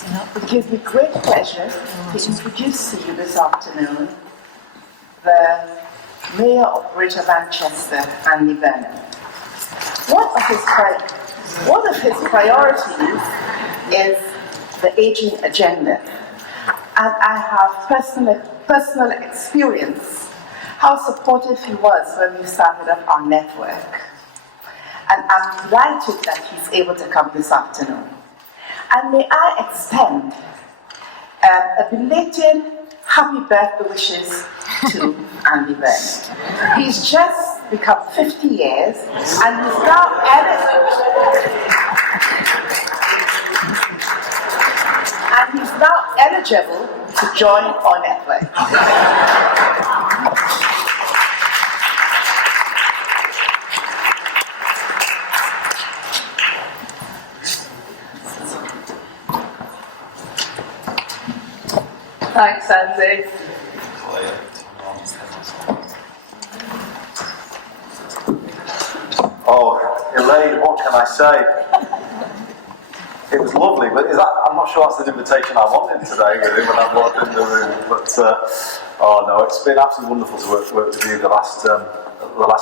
It gives me great pleasure to introduce to you this afternoon the Mayor of Greater Manchester, Andy Burnham. One of his priorities is the aging agenda, and I have personal experience how supportive he was when we started up our network. And I'm delighted that he's able to come this afternoon. And may I extend a belated happy birthday wishes to Andy Burnham. He's just become 50 years, and he's now eligible to join our network. Thanks, Andy. Oh, Elaine, what can I say? It was lovely, but I'm not sure that's the invitation I wanted today, really, when I walked in the room. But oh no, it's been absolutely wonderful to work with you the last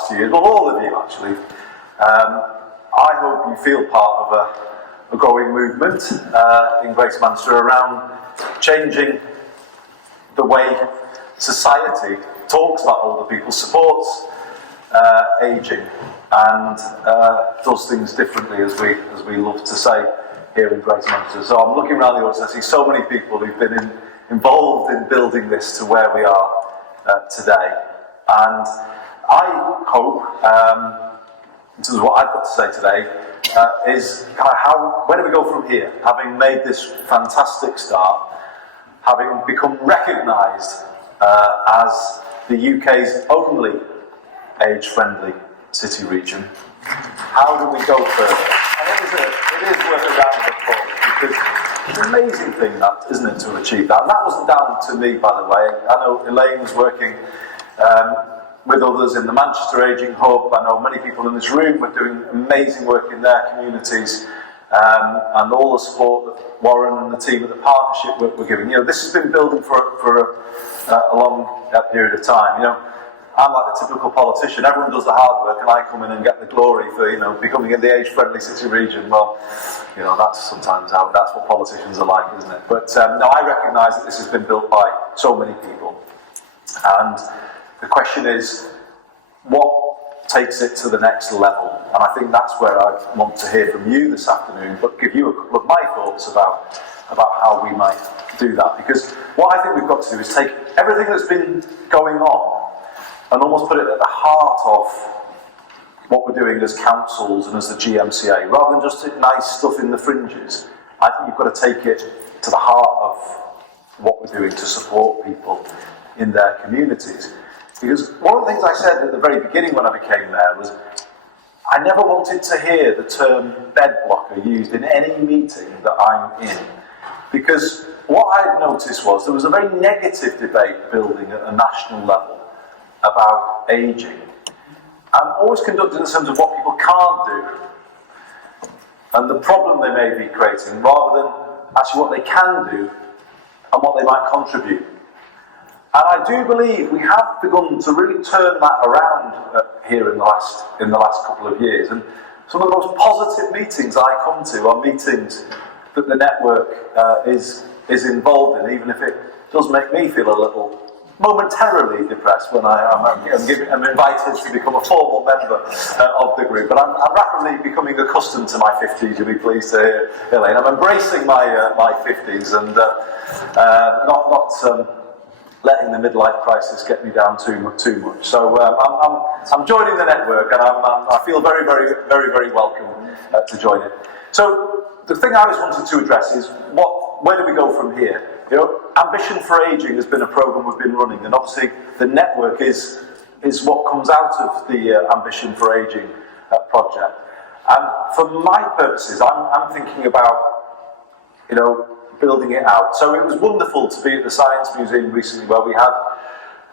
few years. Well, all of you actually. I hope you feel part of a growing movement in Greater Manchester around changing the way society talks about older people, supports ageing, and does things differently, as we love to say here in Greater Manchester. So I'm looking around the audience, I see so many people who've been involved in building this to where we are today. And I hope, in terms of what I've got to say today, is where do we go from here? Having made this fantastic start, having become recognised as the UK's only age-friendly city region, how do we go further? And it is worth a round of applause, because it's an amazing thing, that, isn't it, to achieve that? And that wasn't down to me, by the way. I know Elaine was working with others in the Manchester Ageing Hub. I know many people in this room were doing amazing work in their communities. And all the support that Warren and the team at the partnership were giving. You know, this has been building for a long period of time. You know, I'm like the typical politician. Everyone does the hard work, and I come in and get the glory for, you know, becoming in the age-friendly city region. Well, you know, that's sometimes that's what politicians are like, isn't it? But no, I recognise that this has been built by so many people, and the question is, what takes it to the next level? And I think that's where I want to hear from you this afternoon, but give you a couple of my thoughts about how we might do that. Because what I think we've got to do is take everything that's been going on and almost put it at the heart of what we're doing as councils and as the GMCA, rather than just nice stuff in the fringes. I think you've got to take it to the heart of what we're doing to support people in their communities. Because one of the things I said at the very beginning when I became mayor was, I never wanted to hear the term bed blocker used in any meeting that I'm in. Because what I'd noticed was there was a very negative debate building at a national level about ageing. And always conducted in terms of what people can't do and the problem they may be creating, rather than actually what they can do and what they might contribute. And I do believe we have begun to really turn that around here in the last couple of years. And some of the most positive meetings I come to are meetings that the network is involved in, even if it does make me feel a little momentarily depressed when I'm invited to become a formal member of the group. But I'm rapidly becoming accustomed to my 50s, you'll be pleased to hear, Elaine. I'm embracing my 50s and not letting the midlife crisis get me down too much. So I'm joining the network, and I feel very, very, very, very welcome to join it. So the thing I always wanted to address is where do we go from here? You know, Ambition for Ageing has been a programme we've been running, and obviously the network is what comes out of the Ambition for Ageing project. And for my purposes, I'm thinking about, you know, building it out. So it was wonderful to be at the Science Museum recently, where we had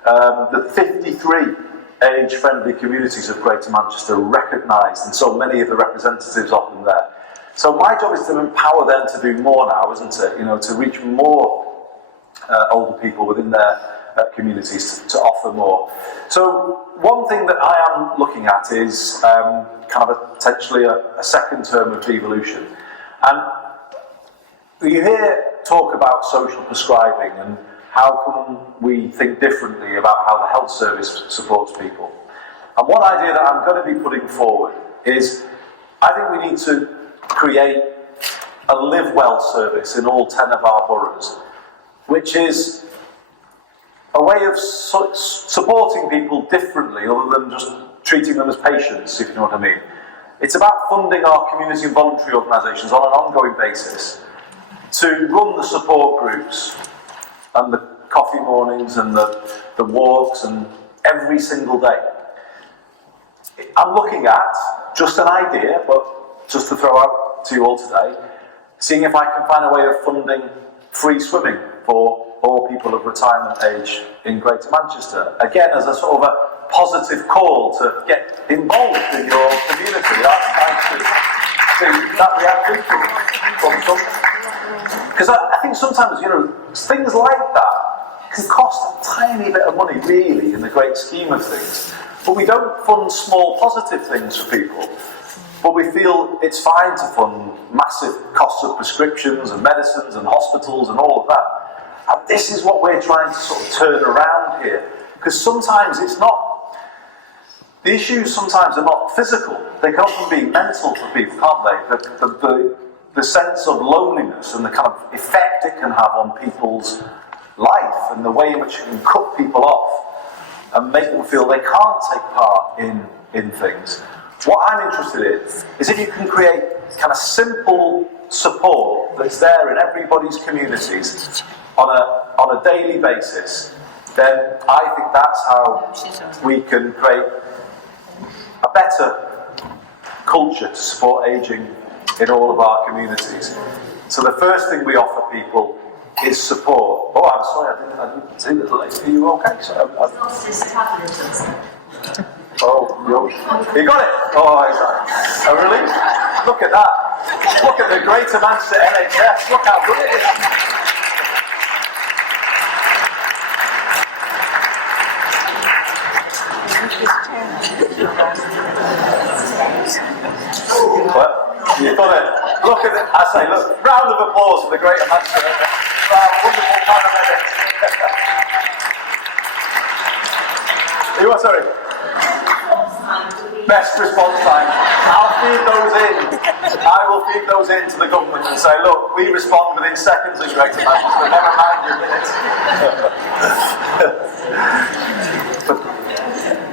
the 53 age-friendly communities of Greater Manchester recognised, and so many of the representatives of them there. So my job is to empower them to do more now, isn't it? You know, to reach more older people within their communities, to offer more. So one thing that I am looking at is kind of potentially a second term of devolution. And you hear talk about social prescribing and how come we think differently about how the health service supports people. And one idea that I'm going to be putting forward is I think we need to create a live well service in all 10 of our boroughs, which is a way of supporting people differently other than just treating them as patients, if you know what I mean. It's about funding our community and voluntary organisations on an ongoing basis to run the support groups and the coffee mornings and the walks and every single day. I'm looking at just an idea, but just to throw out to you all today, seeing if I can find a way of funding free swimming for all people of retirement age in Greater Manchester. Again, as a sort of a positive call to get involved in your community. That's nice to see that reaction from some. Because I think sometimes, you know, things like that can cost a tiny bit of money, really, in the great scheme of things. But we don't fund small positive things for people. But we feel it's fine to fund massive costs of prescriptions and medicines and hospitals and all of that. And this is what we're trying to sort of turn around here. Because sometimes it's not, the issues sometimes are not physical. They can often be mental for people, can't they? The sense of loneliness and the kind of effect it can have on people's life and the way in which it can cut people off and make them feel they can't take part in things. What I'm interested in is if you can create kind of simple support that's there in everybody's communities on a daily basis, then I think that's how we can create a better culture to support ageing in all of our communities. So the first thing we offer people is support. Oh, I'm sorry, I didn't see the delay. Are you okay? You got it? Oh, really? Look at that. Look at the Greater Manchester NHS. Look how good it is. Well, you've got it. Look at it. I say, look, round of applause for the Greater Manchester NHS. Wow, wonderful paramedics. You are sorry? Best response time. I'll feed those in. I will feed those in to the government and say, look, we respond within seconds in Greater Manchester, never mind your minutes. But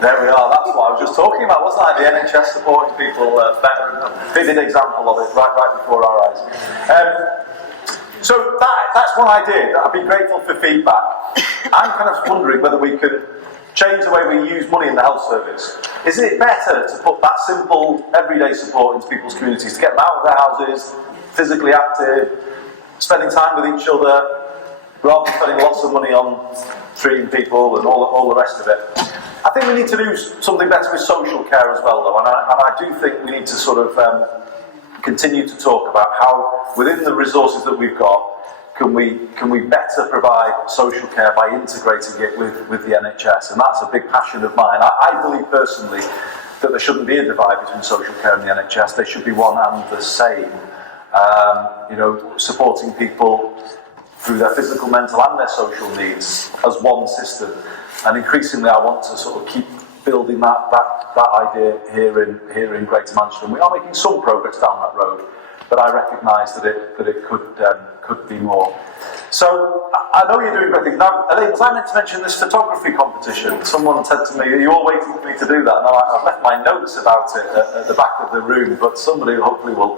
there we are, that's what I was just talking about, wasn't I? The NHS supporting people better, and a vivid example of it right before our eyes. So that's one idea, that I'd be grateful for feedback. I'm kind of wondering whether we could change the way we use money in the health service. Isn't it better to put that simple, everyday support into people's communities, to get them out of their houses, physically active, spending time with each other, rather than spending lots of money on treating people and all the rest of it? I think we need to do something better with social care as well, though, and I do think we need to sort of continue to talk about how, within the resources that we've got, can we better provide social care by integrating it with the NHS? And that's a big passion of mine. I believe personally that there shouldn't be a divide between social care and the NHS. They should be one and the same. Supporting people through their physical, mental and their social needs as one system. And increasingly I want to sort of keep building that idea here in Greater Manchester. And we are making some progress down that road, but I recognise that it could be more. So I know you're doing great things. Now, was I meant to mention this photography competition? Someone said to me, "Are you all waiting for me to do that?" Now I've left my notes about it at the back of the room, but somebody hopefully will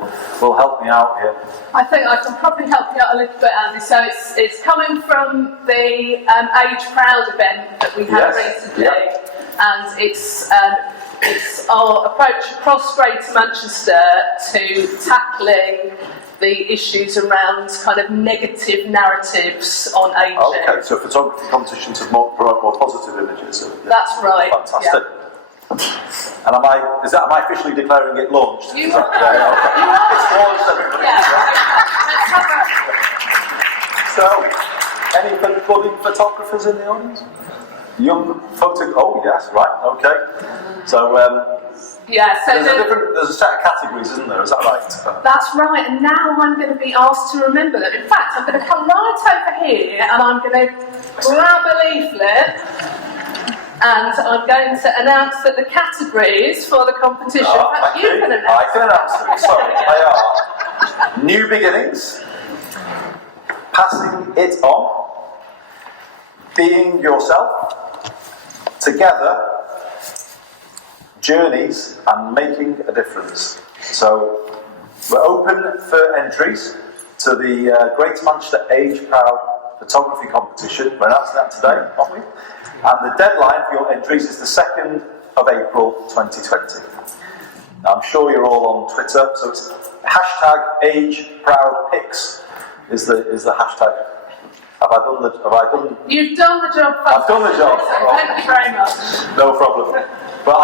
help me out here. I think I can probably help you out a little bit, Andy. So it's coming from the Age Proud event that we had recently, and it's our approach across Greater Manchester to tackling the issues around kind of negative narratives on ageing. Okay, so photography competitions to promote more positive images. That's right. Fantastic. Yeah. And am I officially declaring it launched? You Is that, are. okay. You are. It's launched, everybody. So, any budding photographers in the audience? Young photo? Oh yes, right. Okay. So there's a set of categories, isn't there? Is that right? That's right. And now I'm going to be asked to remember them. In fact, I'm going to come right over here and I'm going to grab a leaflet. And I'm going to announce that the categories for the competition, you can announce. I can announce them. So, they are New Beginnings, Passing It On, Being Yourself, Together, Journeys, and Making a Difference. So, we're open for entries to the Greater Manchester Age Proud Photography Competition. We're announcing that today, aren't we? And the deadline for your entries is the 2nd of April 2020. Now, I'm sure you're all on Twitter, so it's #AgeProudPics is the hashtag. Have I done? You've done the job. I've done the job. Thank you very much. No problem. But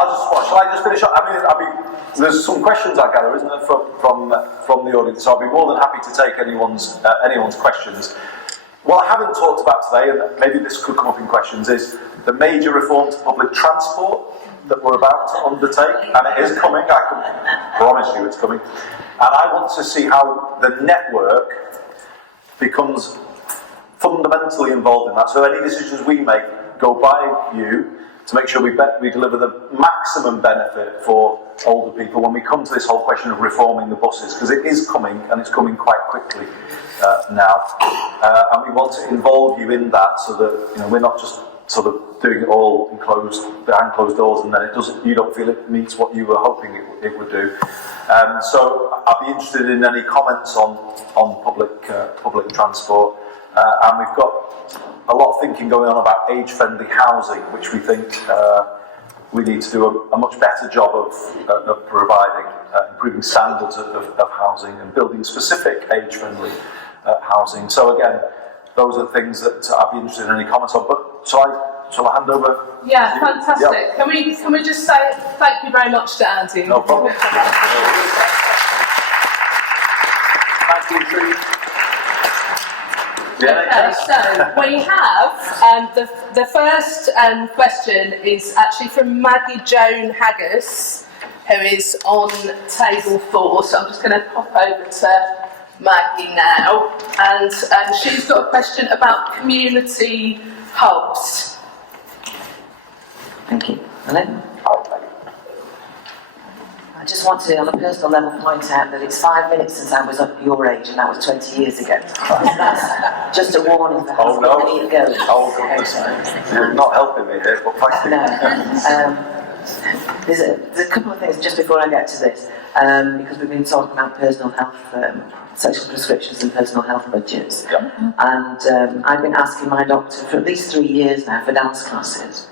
shall I just finish up? I mean, there's some questions I gather, isn't there, from the audience? So I'll be more than happy to take anyone's questions. What I haven't talked about today, and maybe this could come up in questions, is the major reform to public transport that we're about to undertake, and it is coming, I can promise you it's coming. And I want to see how the network becomes fundamentally involved in that. So any decisions we make go by you to make sure we deliver the maximum benefit for older people when we come to this whole question of reforming the buses, because it is coming, and it's coming quite quickly now. And we want to involve you in that so that we're not just sort of doing it all behind closed doors, and then you don't feel it meets what you were hoping it would do. So I'd be interested in any comments on public transport. And we've got a lot of thinking going on about age-friendly housing, which we think we need to do a much better job of providing, improving standards of housing and building specific age-friendly housing. So again, those are things that I'd be interested in any comments on. But shall I hand over? Yeah, fantastic. Yeah. Can we just say thank you very much to Andy? No problem. Thank you. Okay, so we have the first question is actually from Maggie Joan Haggis, who is on table 4. So I'm just going to pop over to Maggie now, and she's got a question about community hubs. Thank you. Hello. I just want to, on a personal level, point out that it's 5 minutes since I was up your age, and that was 20 years ago. So that's just a warning for how many it goes. Oh, goodness. You're not helping me here, but thank you. No. There's a couple of things just before I get to this, because we've been talking about personal health, social prescriptions and personal health budgets. Yep. And I've been asking my doctor for at least 3 years now for dance classes,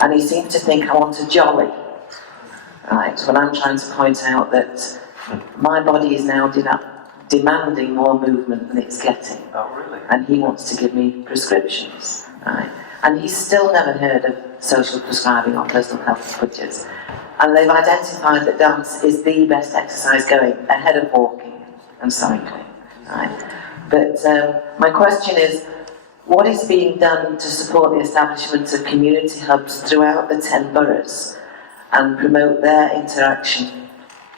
and he seems to think I want a jolly. Right, when I'm trying to point out that my body is now demanding more movement than it's getting. Oh, really? And he wants to give me prescriptions. Right? And he's still never heard of social prescribing or personal health budgets. And they've identified that dance is the best exercise going, ahead of walking and cycling. Right? But my question is, what is being done to support the establishment of community hubs throughout the 10 boroughs and promote their interaction?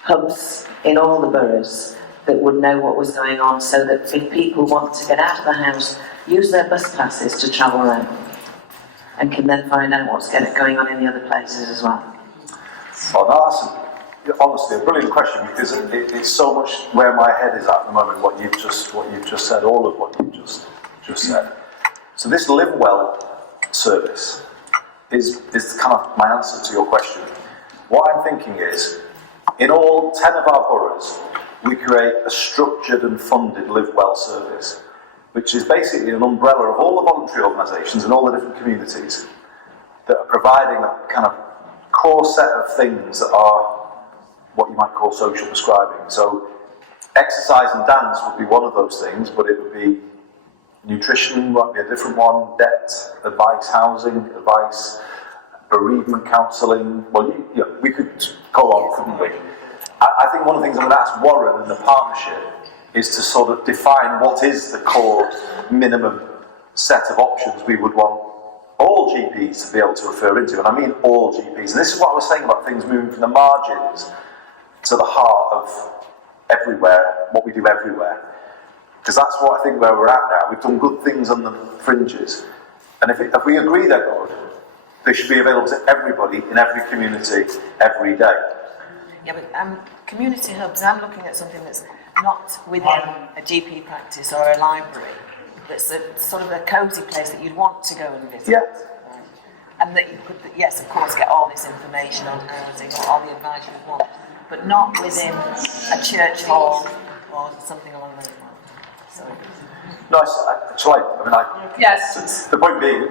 Hubs in all the boroughs that would know what was going on, so that if people want to get out of the house, use their bus passes to travel around, and can then find out what's going on in the other places as well. Oh, that's honestly a brilliant question, because it's so much where my head is at the moment. What you've just said, all of what you've just said. So this Live Well service is kind of my answer to your question. What I'm thinking is, in all 10 of our boroughs, we create a structured and funded Live Well service, which is basically an umbrella of all the voluntary organisations and all the different communities that are providing a kind of core set of things that are what you might call social prescribing. So exercise and dance would be one of those things, but it would be nutrition might be a different one, debt advice, housing advice, bereavement counselling. Well, we could go on, couldn't we? I think one of the things I'm going to ask Warren and the partnership is to sort of define what is the core minimum set of options we would want all GPs to be able to refer into, and I mean all GPs. And this is what I was saying about things moving from the margins to the heart of everywhere, what we do everywhere. Because that's what I think where we're at now. We've done good things on the fringes, and if we agree they're good, they should be available to everybody in every community every day. Yeah, but community hubs, I'm looking at something that's not within a GP practice or a library, that's a sort of a cosy place that you'd want to go and visit. Yeah. Right? And that you could, yes, of course, get all this information on housing or all the advice you want, but not within a church hall or something along those lines. So. No, Yes. The point being,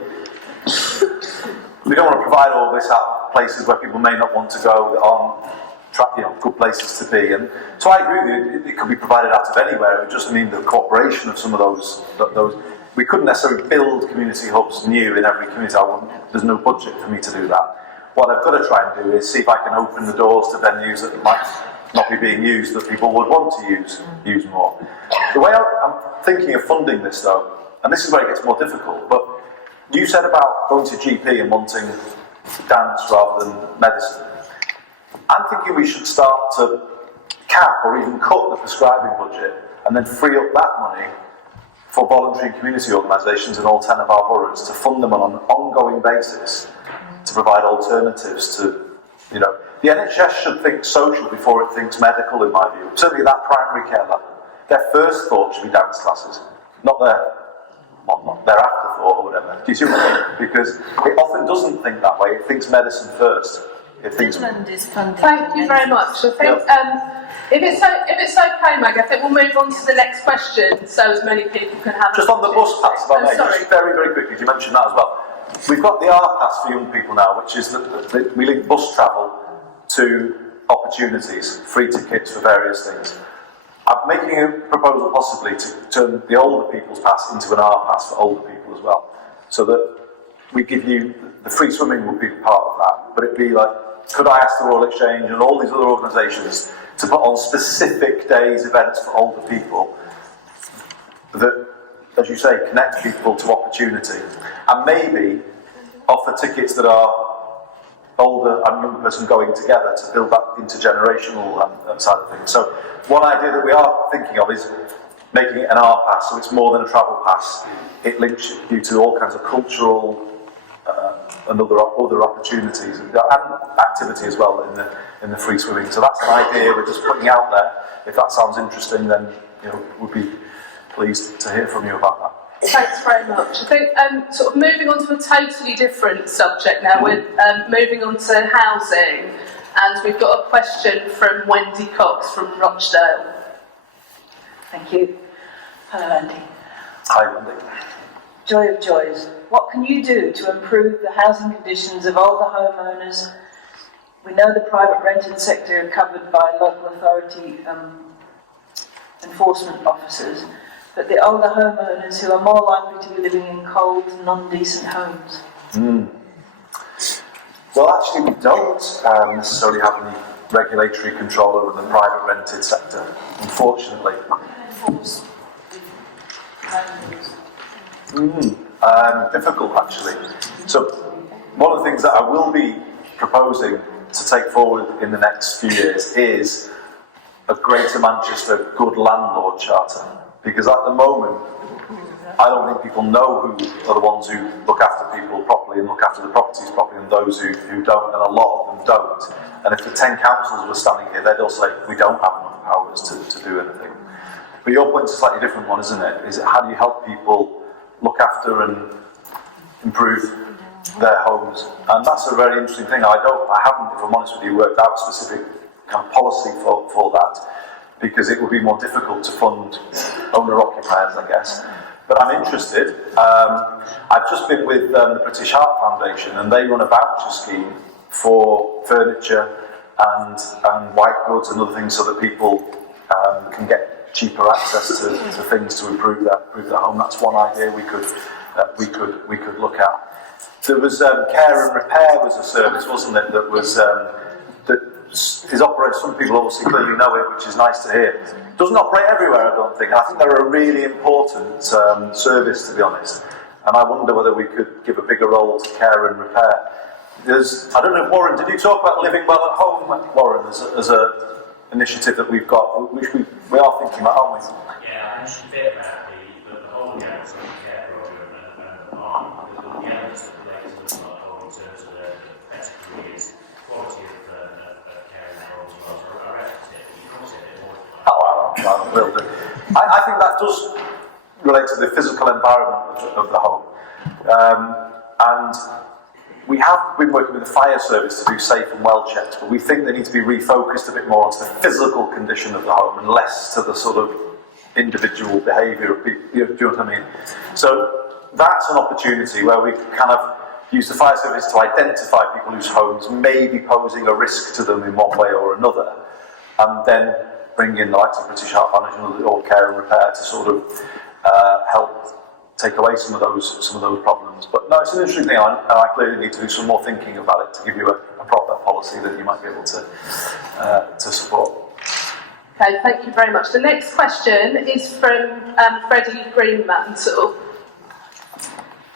we don't want to provide all this out of places where people may not want to go, that aren't good places to be. And so I agree with you, it could be provided out of anywhere. It would just mean the cooperation of some of those. We couldn't necessarily build community hubs new in every community. There's no budget for me to do that. What I've got to try and do is see if I can open the doors to venues that might not be being used, that people would want to use more. The way I'm thinking of funding this, though, and this is where it gets more difficult, but you said about going to GP and wanting dance rather than medicine. I'm thinking we should start to cap or even cut the prescribing budget and then free up that money for voluntary community organisations in all 10 of our boroughs to fund them on an ongoing basis to provide alternatives to, the NHS should think social before it thinks medical, in my view. Certainly at that primary care level. Their first thought should be dance classes, not their afterthought or whatever. Do you see what I mean? Because it often doesn't think that way. It thinks medicine first. Finland is funding. Thank you very much. I think if it's okay, Meg, I think we'll move on to the next question, so as many people can have. Just on the bus pass, if I may, sorry. just very, very quickly, you mentioned that as well. We've got the R pass for young people now, which is that we link bus travel to opportunities, free tickets for various things. I'm making a proposal possibly to turn the older people's pass into an R pass for older people as well, so that we give you the free swimming will be part of that, but it'd be like, could I ask the Royal Exchange and all these other organisations to put on specific days events for older people that, as you say, connect people to opportunity, and maybe offer tickets that are older and young person going together to build that intergenerational side of things. So one idea that we are thinking of is making it an R pass, so it's more than a travel pass. It links you to all kinds of cultural and other opportunities and activity as well in the free swimming. So that's an idea we're just putting out there. If that sounds interesting, then we'd be pleased to hear from you about that. Thanks very much. I think sort of moving on to a totally different subject now, we're moving on to housing, and we've got a question from Wendy Cox from Rochdale. Thank you. Hello, Andy. Hi, Wendy. Joy of joys. What can you do to improve the housing conditions of older homeowners? We know the private rented sector are covered by local authority enforcement officers, but the older homeowners who are more likely to be living in cold, non-decent homes. Well, actually, we don't necessarily have any regulatory control over the private rented sector, unfortunately. Difficult, actually. So, one of the things that I will be proposing to take forward in the next few years is a Greater Manchester Good Landlord Charter. Because at the moment, I don't think people know who are the ones who look after people properly and look after the properties properly, and those who don't, and a lot of them don't. And if the 10 councils were standing here, they'd all say, we don't have enough powers to do anything. But your point's a slightly different one, isn't it? Is it how do you help people look after and improve their homes? And that's a very interesting thing. I haven't, if I'm honest with you, worked out a specific kind of policy for that, because it would be more difficult to fund owner-occupiers, I guess. But I'm interested. I've just been with the British Heart Foundation, and they run a voucher scheme for furniture and white goods and other things, so that people can get cheaper access to things to improve their home. That's one idea we could look at. there was care and repair was a service, wasn't it? That was that is operated. Some people obviously clearly know it, which is nice to hear. Doesn't operate everywhere, I don't think. And I think they're a really important service, to be honest. And I wonder whether we could give a bigger role to care and repair. I don't know if Warren, did you talk about living well at home, Warren, as a initiative that we've got, which we are thinking about, aren't we? Yeah, I mentioned a bit about the whole gamut of the care programme and the part, the elements that relate to the home in terms of the better careers, quality of care and home as well. So I referenced it, but you can also say a bit more. I will do. I think that does relate to the physical environment of the home. And we have been working with the fire service to do safe and well checks, but we think they need to be refocused a bit more onto the physical condition of the home and less to the sort of individual behaviour of people. Do you know what I mean? So that's an opportunity where we kind of use the fire service to identify people whose homes may be posing a risk to them in one way or another, and then bring in the likes of British Heart Foundation or Care and Repair to sort of help take away some of those problems. But no, it's an interesting thing, and I clearly need to do some more thinking about it to give you a proper policy that you might be able to support. Okay, thank you very much. The next question is from Freddie Greenmantle.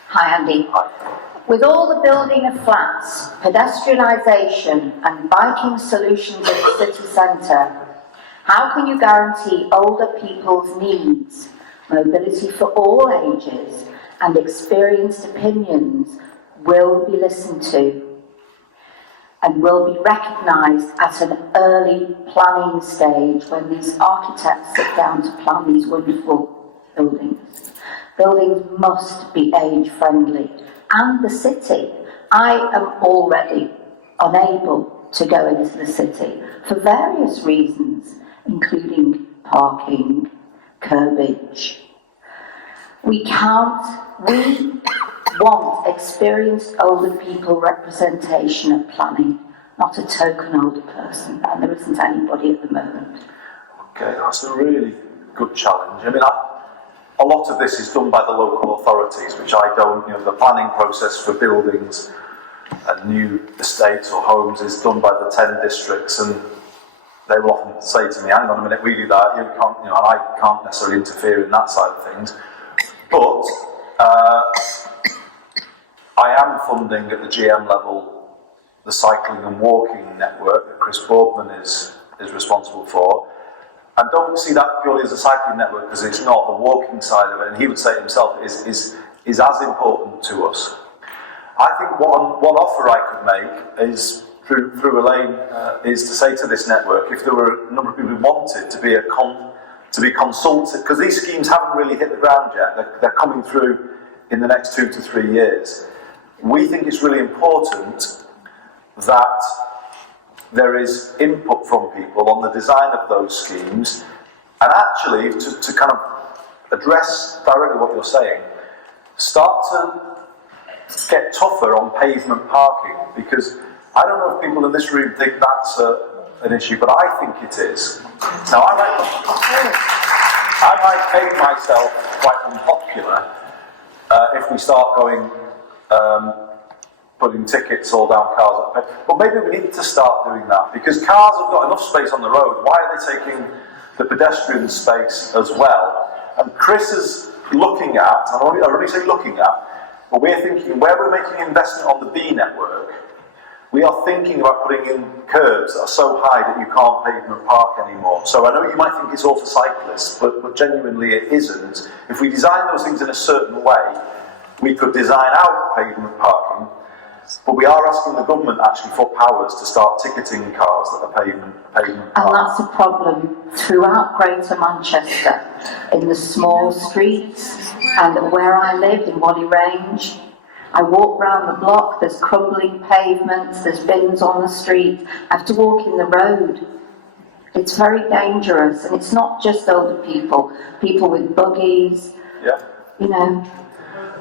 Hi Andy. Hi. With all the building of flats, pedestrianisation and biking solutions in the city centre, how can you guarantee older people's needs, mobility for all ages, and experienced opinions will be listened to and will be recognised at an early planning stage when these architects sit down to plan these wonderful buildings? Buildings must be age-friendly. And the city, I am already unable to go into the city for various reasons, including parking, curbage. We want experienced older people representation of planning, not a token older person, and there isn't anybody at the moment. Okay, that's a really good challenge. I mean, a lot of this is done by the local authorities, which I don't, the planning process for buildings and new estates or homes is done by the 10 districts, and they will often say to me, hang on a minute, we do that, you can't, and I can't necessarily interfere in that side of things. But I am funding at the GM level the cycling and walking network that Chris Boardman is responsible for. And don't see that purely as a cycling network, because it's not. The walking side of it, and he would say it himself, is as important to us. I think one offer I could make is through Elaine is to say to this network, if there were a number of people who wanted to be consulted, because these schemes haven't really hit the ground yet. They're coming through in the next 2 to 3 years. We think it's really important that there is input from people on the design of those schemes, and actually to kind of address directly what you're saying, start to get tougher on pavement parking, because I don't know if people in this room think that's an issue, but I think it is. Now I might make myself quite unpopular if we start going putting tickets all down cars. But maybe we need to start doing that, because cars have got enough space on the road. Why are they taking the pedestrian space as well? And Chris is looking at, and I already say looking at, but we're thinking where we're making investment on the B network, we are thinking about putting in curbs that are so high that you can't pavement park anymore. So I know you might think it's all for cyclists, but genuinely it isn't. If we design those things in a certain way, we could design out pavement parking, but we are asking the government actually for powers to start ticketing cars that are pavement And parked. that's a problem throughout Greater Manchester, in the small streets, and where I live in Wally Range. I walk round the block, there's crumbling pavements, there's bins on the street, I have to walk in the road. It's very dangerous, and it's not just older people with buggies, Yeah.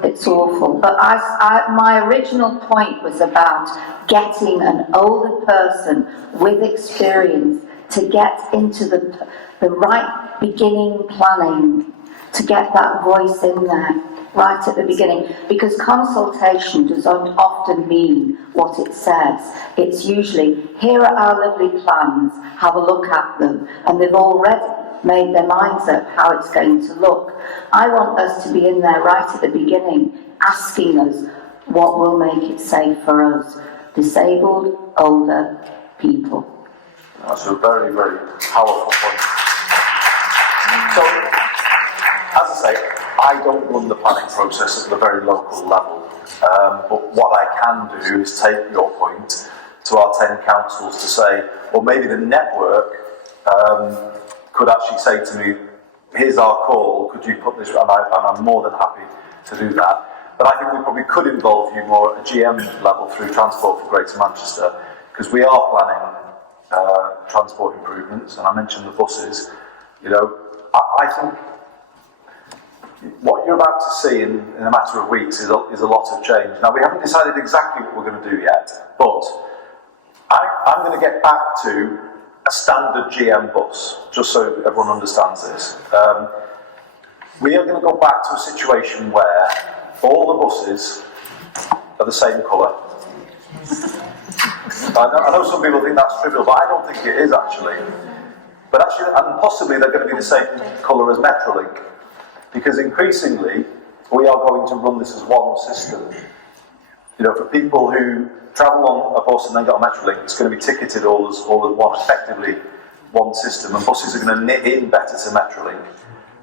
It's awful. But my original point was about getting an older person with experience to get into the right beginning planning, to get that voice in there right at the beginning, because consultation doesn't often mean what it says. It's usually, here are our lovely plans, have a look at them, and they've already made their minds up how it's going to look. I want us to be in there right at the beginning, asking us what will make it safe for us, disabled, older people. That's a very, very powerful point. So, as I say, I don't run the planning process at the very local level, but what I can do is take your point to our 10 councils to say, well, maybe the network could actually say to me, here's our call, could you put this, and I'm more than happy to do that. But I think we probably could involve you more at a GM level through Transport for Greater Manchester, because we are planning transport improvements, and I mentioned the buses. You know, I think what you're about to see in a matter of weeks is a lot of change. Now, we haven't decided exactly what we're going to do yet, but I'm going to get back to a standard GM bus, just so everyone understands this. We are going to go back to a situation where all the buses are the same colour. I know some people think that's trivial, but I don't think it is actually. But actually, and possibly they're going to be the same colour as Metrolink, because increasingly we are going to run this as one system. You know, for people who travel on a bus and then get on Metrolink, it's going to be ticketed all as one, effectively one system, and buses are going to knit in better to Metrolink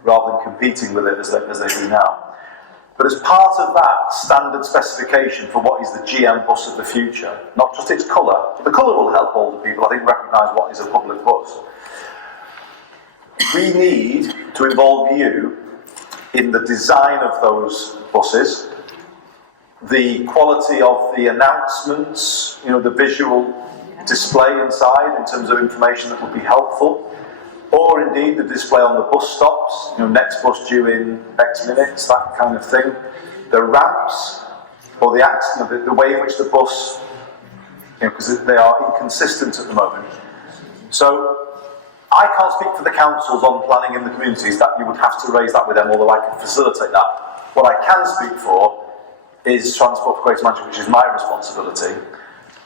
rather than competing with it as they do now. But as part of that standard specification for what is the GM bus of the future, not just its colour, the colour will help older people, I think, recognise what is a public bus. We need to involve you in the design of those buses, the quality of the announcements, you know, the visual display inside in terms of information that would be helpful, or indeed the display on the bus stops, you know, next bus due in X minutes, that kind of thing. The ramps, or the way in which the bus, you know, because they are inconsistent at the moment. So I can't speak for the councils on planning in the communities, that you would have to raise that with them, although I can facilitate that. What I can speak for is Transport for Greater Manchester, which is my responsibility. And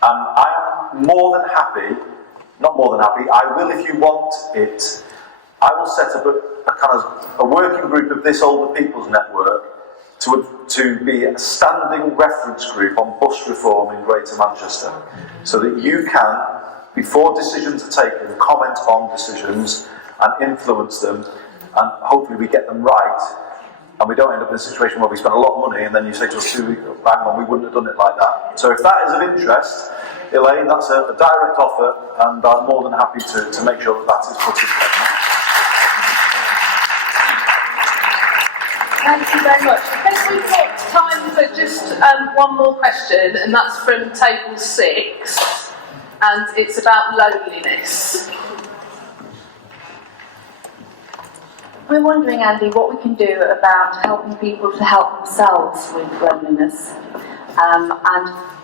I am more than happy, not more than happy, I will, if you want it, I will set up a kind of a working group of this older people's network to be a standing reference group on bus reform in Greater Manchester, so that you can, before decisions are taken, comment on decisions and influence them, and hopefully we get them right, and we don't end up in a situation where we spend a lot of money and then you say to us, bang on, we wouldn't have done it like that. So if that is of interest, Elaine, that's a direct offer, and I'm more than happy to make sure that is put in place. Thank you very much. I think we've got time for just one more question, and that's from table 6, and it's about loneliness. We're wondering, Andy, what we can do about helping people to help themselves with loneliness. And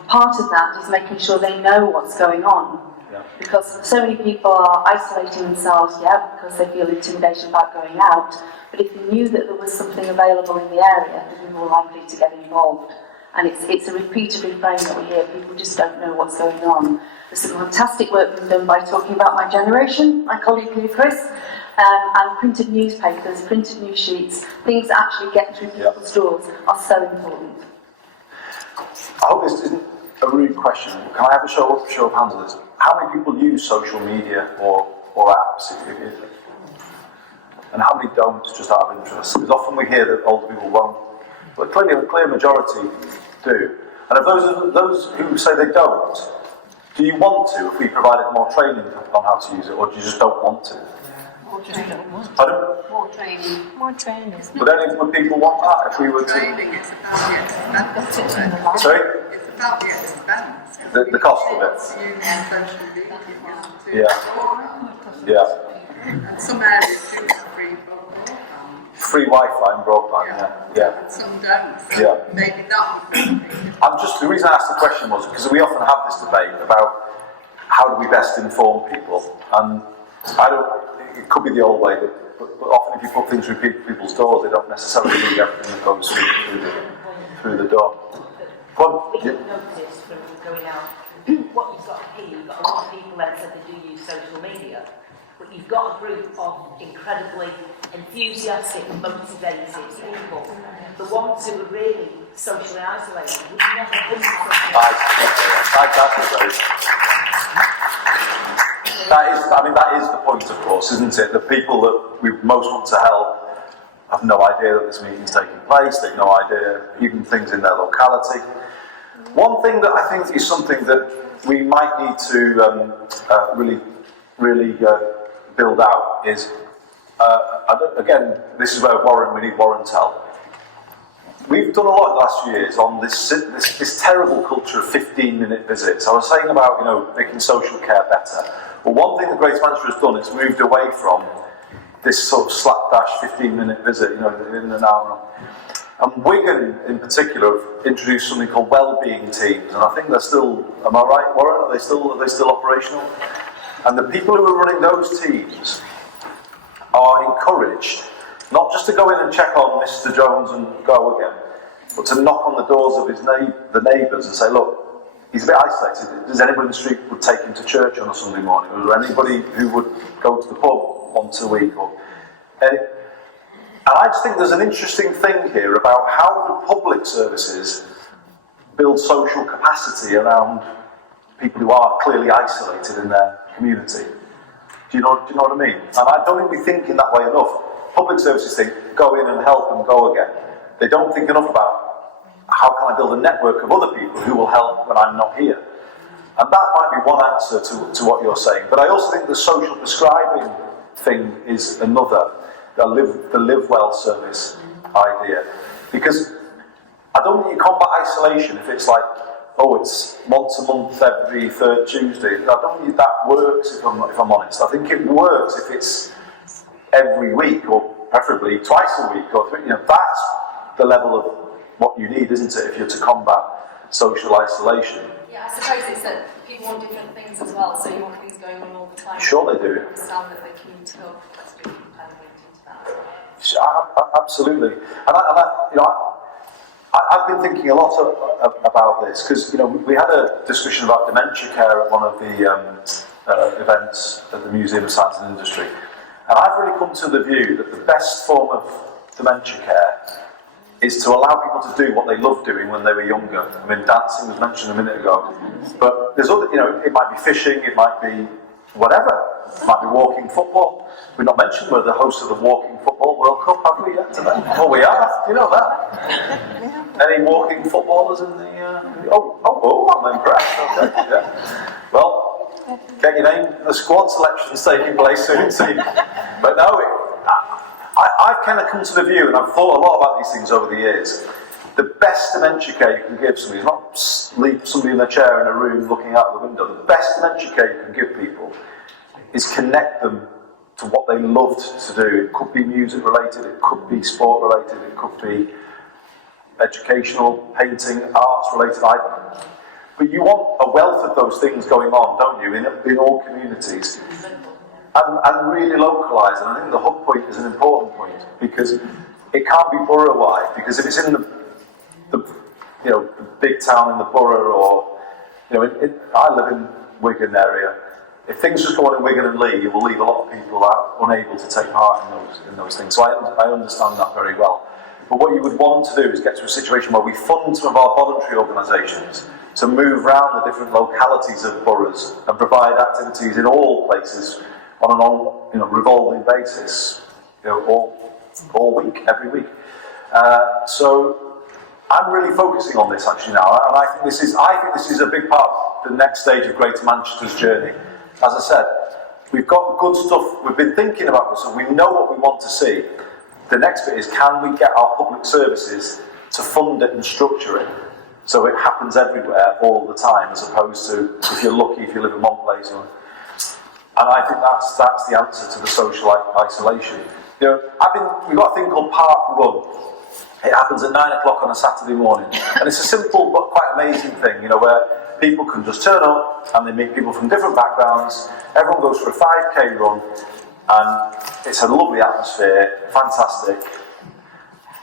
part of that is making sure they know what's going on. Yeah. Because so many people are isolating themselves, because they feel intimidation about going out. But if they knew that there was something available in the area, they'd be more likely to get involved. And it's a repeated refrain that we hear, people just don't know what's going on. There's some fantastic work being done by Talking About My Generation, my colleague here, Chris, and printed newspapers, printed news sheets, things that actually get through people's doors are so important. I hope this isn't a rude question. Can I have a show of hands on this? How many people use social media or apps? And how many don't, just out of interest? Because often we hear that older people won't, but clearly a clear majority do. And of those who say they don't, do you want to, if we provided more training on how to use it, or do you just don't want to? More training. Pardon? More training. More training. Would people want that if we were to? Training, it's about the expense. Sorry? It's about the expense. The cost of it. It's using social media to Yeah. And some areas do have free broadband. Free Wi-Fi and broadband, yeah. And some don't. So Yeah. maybe that would be. The reason I asked the question was because we often have this debate about how do we best inform people, and it could be the old way that but often if you put things through people's doors, they don't necessarily need everything that goes through the door. What you've noticed from going out, what you've got here, you've got a lot of people that said they do use social media, but you've got a group of incredibly enthusiastic, motivated people. The ones who are really socially isolated would never come to something. That is the point, of course, isn't it? The people that we most want to help have no idea that this meeting's taking place, they've no idea even things in their locality. One thing that I think is something that we might need to really build out is, again, this is where we need Warren's help. We've done a lot in the last few years on this terrible culture of 15-minute visits. I was saying about making social care better. Well, one thing that Greater Manchester has done is moved away from this sort of slapdash 15-minute visit, in an hour. And Wigan, in particular, have introduced something called well-being teams, and I think they're still. Am I right, Warren? Are they still operational? And the people who are running those teams are encouraged not just to go in and check on Mr. Jones and go again, but to knock on the doors of the neighbours and say, look, he's a bit isolated. Does anybody in the street would take him to church on a Sunday morning? Or is there anybody who would go to the pub once a week? And I just think there's an interesting thing here about how do public services build social capacity around people who are clearly isolated in their community. Do you know what I mean? And I don't think we think in that way enough. Public services think, go in and help and go again. They don't think enough about how can I build a network of other people who will help when I'm not here. And that might be one answer to what you're saying. But I also think the social prescribing thing is another, the live well service idea. Because I don't think you combat isolation if it's like, it's once a month every third Tuesday. I don't think that works if I'm honest. I think it works if it's every week, or preferably twice a week, or that's the level of what you need, isn't it, if you're to combat social isolation. Yeah, I suppose it's that people want different things as well, so you want things going on all the time. Sure they do. Understand that they can talk, that's really kind of linked into that as well. Absolutely. I've been thinking a lot about this, because we had a discussion about dementia care at one of the events at the Museum of Science and Industry. And I've really come to the view that the best form of dementia care is to allow people to do what they loved doing when they were younger. I mean, dancing was mentioned a minute ago. But there's other, it might be fishing, it might be whatever. It might be walking football. We've not mentioned we're the host of the Walking Football World Cup, have we yet today? Well, we are. Do you know that? Any walking footballers in the... I'm impressed. Okay, yeah. Well, get your name, the squad selection's taking place soon, see. But no, I've kind of come to the view, and I've thought a lot about these things over the years. The best dementia care you can give somebody is not leave somebody in a chair in a room looking out the window. The best dementia care you can give people is connect them to what they loved to do. It could be music related, it could be sport related, it could be educational, painting, arts related. But you want a wealth of those things going on, don't you, in all communities. And really localised. And I think the hub point is an important point, because it can't be borough-wide. Because if it's in the big town in the borough, or I live in Wigan area. If things just go on in Wigan and Leigh, you will leave a lot of people out unable to take part in those things. So I understand that very well. But what you would want to do is get to a situation where we fund some of our voluntary organisations to move around the different localities of boroughs and provide activities in all places on an revolving basis, all week, every week. So I'm really focusing on this actually now, and I think this is a big part of the next stage of Greater Manchester's journey. As I said, we've got good stuff. We've been thinking about this, and we know what we want to see. The next bit is, can we get our public services to fund it and structure it so it happens everywhere all the time, as opposed to if you're lucky if you live in one place. And I think that's the answer to the social isolation. We've got a thing called Park Run. It happens at 9 o'clock on a Saturday morning, and it's a simple but quite amazing thing, where people can just turn up and they meet people from different backgrounds. Everyone goes for a 5k run, and it's a lovely atmosphere, fantastic.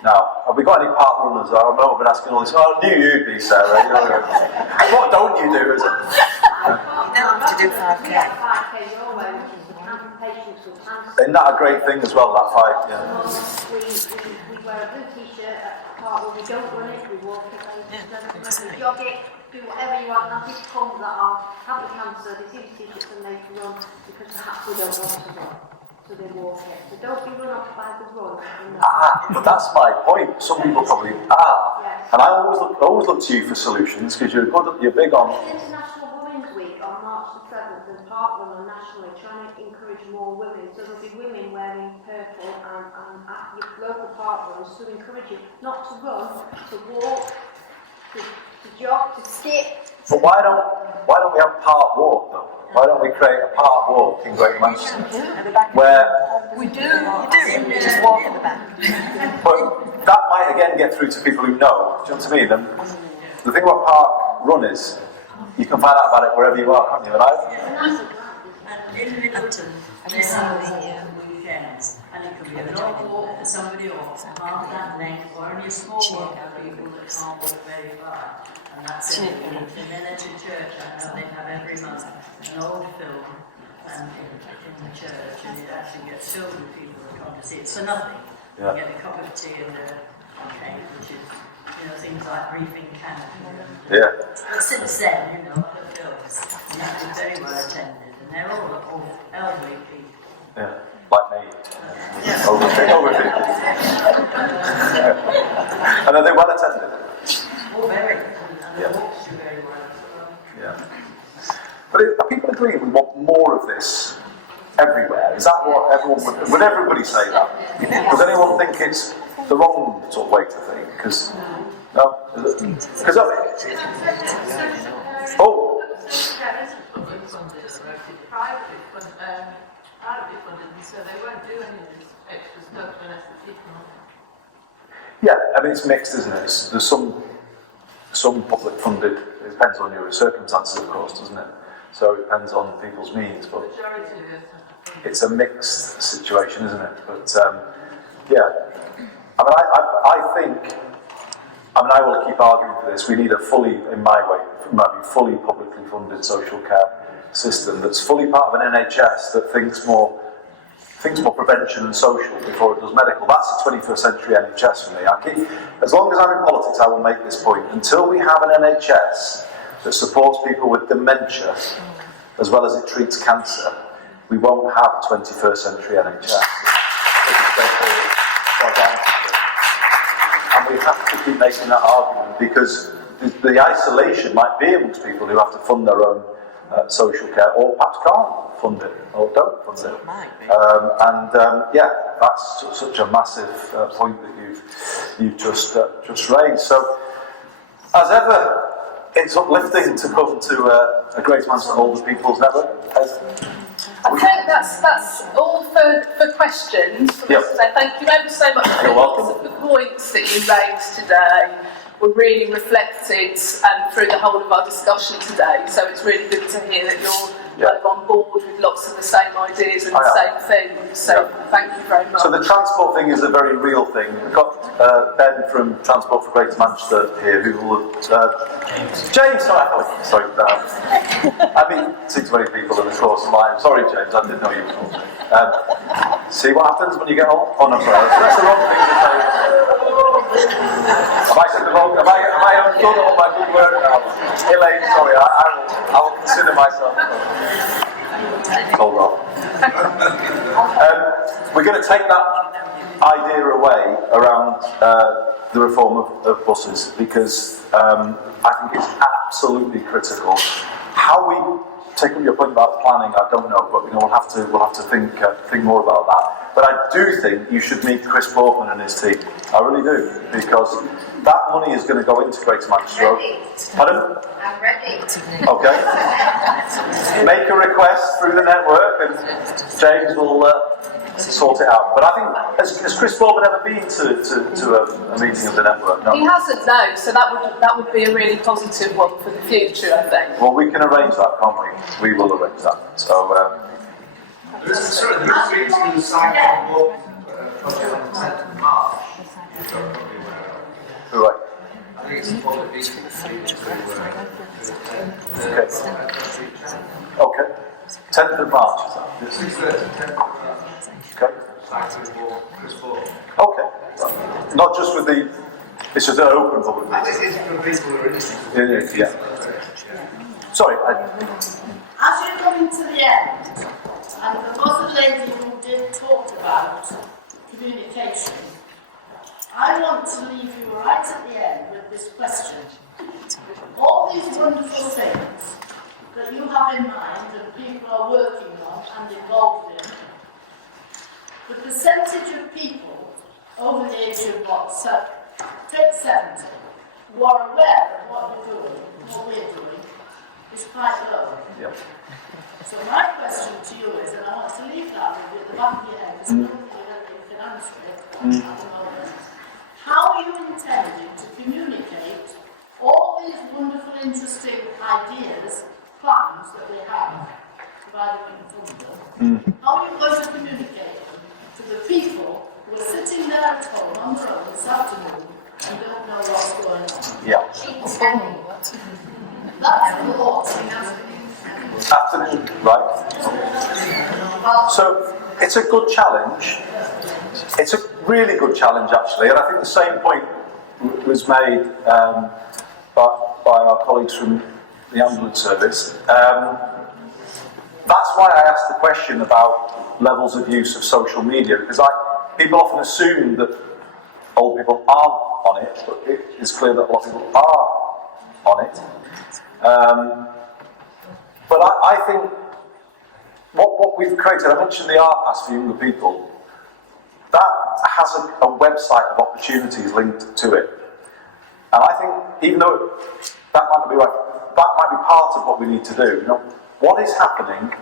Now, have we got any park runners? I know I've been asking all this. Oh, I knew you'd be, Sarah. What don't you do? Is it? To do 5K. Isn't that a great thing as well, that 5? Yeah. We wear a blue t-shirt at the park where we don't run it, we walk it, we jog it, do whatever you want, and people come that have the cancer, they see the t-shirts and they can run because perhaps we don't want to run. So they walk it. So don't be run off by the run. But that's my point. Some people probably are. Yes. And I always look to you for solutions because you're big on. International Women's Week on March the 7th, there's park run nationally trying to encourage more women. So there'll be women wearing purple and at your local park runs to encourage you not to run, to walk, to jog, to skip. But why don't we have park walk though? Why don't we create a park walk in Great Manchester where We do. Just walk in the back. But that might again get through to people who know. Do you know what I mean? And the thing about park run is you can find out about it wherever you are, can't you? And in Middleton, they have weekends, and it could be a dog walk for somebody or half that length, or only a small walk for people that can't walk very far. And that's it. And then at a church, I know they have every month an old film in the church, and it actually gets filled with people that come to see it. So nothing. Yeah. You get a cup of tea and a cake, which is, things like briefing camp. Yeah. But since then, other films, and that was very well attended, and they're all elderly people. Yeah. Like me. Yeah. Over 50. And are they well attended? Oh, very. And the walks do very well as well. Yeah. But are people agreeing we want more of this everywhere? Is that what everyone would everybody say that? Does anyone think it's the wrong sort of way to think? Because no, because oh. So they won't do any of this extra stuff unless the people. Yeah, I mean it's mixed, isn't it? There's some public funded. It depends on your circumstances, of course, doesn't it? So it depends on people's means, but it's a mixed situation, isn't it? But yeah, I mean, I think. I mean, I will keep arguing for this. We need a fully, in my view, fully publicly funded social care system that's fully part of an NHS that thinks more prevention and social before it does medical. That's the 21st century NHS for me. As long as I'm in politics, I will make this point. Until we have an NHS that supports people with dementia as well as it treats cancer, we won't have a 21st century NHS. And we have to keep making that argument because the isolation might be amongst people who have to fund their own social care or perhaps can't fund it or don't fund it. Yeah, that's such a massive point that you've just raised. So, as ever, it's uplifting to come to a Great Manchester Older People's Network. I think that's all for questions. Yep. So thank you ever so much. You're welcome. The points that you raised today were really reflected through the whole of our discussion today. So it's really good to hear that you're kind of on board with lots of the same ideas and the same things. So thank you very much. So the transport thing is a very real thing. We've got Ben from Transport for Greater Manchester here, who will James, sorry. I mean, see too many people in the course of mine. Sorry, James, I didn't know you were talking. See what happens when you get old? Oh no, sorry, that's the wrong thing to say. Have I said the wrong? Have I done all my good work now? Elaine, sorry, I will consider myself. Hold on. We're going to take that idea away around the reform of buses because I think it's absolutely critical. How we take up your point about planning, I don't know, but we'll have to think more about that. But I do think you should meet Chris Boardman and his team. I really do, because that money is going to go into Greater Manchester. Pardon? I'm ready. Okay. Make a request through the network, and James will sort it out. But I think, has Chris Boardman ever been to a meeting of the network? No. He hasn't, no. So that would be a really positive one for the future, I think. Well, we can arrange that, can't we? We will arrange that. So There is a meeting in the site for project on the 10th of March, which I'm probably aware of. Right. I think it's a public meeting Okay. 10th of March, is that? 6:30, 10th of March. Okay. Site for Chris Ball. Okay. Not just with the, it's just an open public And meeting. it is for people who are interested. Yeah. Sorry, As you're coming to the end, and there was a lady who did talk about communication, I want to leave you right at the end with this question. All these wonderful things that you have in mind and people are working on and involved in, the percentage of people over the age of what, so, take 70, who are aware of what you're doing, what we're doing, is quite low. Yep. So my question to you is, and I want to leave that with you at the back of your head, because I don't think you can answer it at the moment. How are you intending to communicate all these wonderful, interesting ideas, plans that we have, provided we can fund them? How are you going to communicate them to the people who are sitting there at home on their own this afternoon and don't know what's going on? Yeah. That's the lot. Afternoon, right? So it's a good challenge. It's a really good challenge, actually, and I think the same point was made by our colleagues from the ambulance service. That's why I asked the question about levels of use of social media, because people often assume that old people aren't on it, but it is clear that a lot of people are on it. But I think what we've created, I mentioned the Art Pass for younger people, that has a website of opportunities linked to it. And I think, even though that might not be right, that might be part of what we need to do. You know, what is happening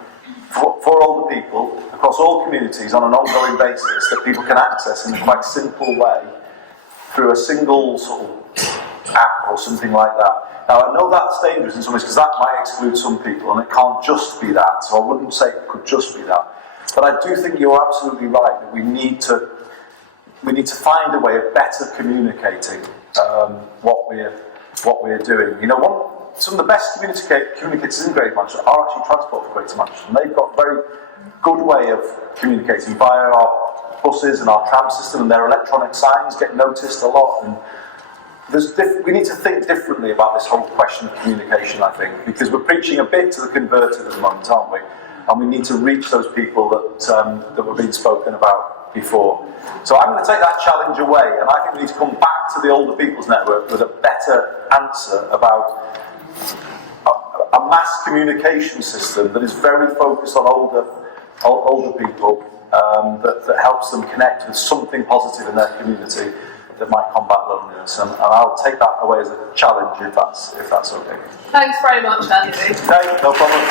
for older people across all communities on an ongoing basis that people can access in a quite simple way through a single sort of app or something like that. Now, I know that's dangerous in some ways because that might exclude some people, and it can't just be that, so I wouldn't say it could just be that. But I do think you're absolutely right that we need to find a way of better communicating what we're doing. You know, some of the best communicators in Greater Manchester are actually Transport for Greater Manchester, and they've got a very good way of communicating via our buses and our tram system, and their electronic signs get noticed a lot. And we need to think differently about this whole question of communication, I think, because we're preaching a bit to the converted at the moment, aren't we? And we need to reach those people that were being spoken about before. So I'm going to take that challenge away, and I think we need to come back to the Older People's Network with a better answer about a mass communication system that is very focused on older people, that helps them connect with something positive in their community that might combat loneliness, and I'll take that away as a challenge if that's okay. Thanks very much, Andy. Okay, no problem.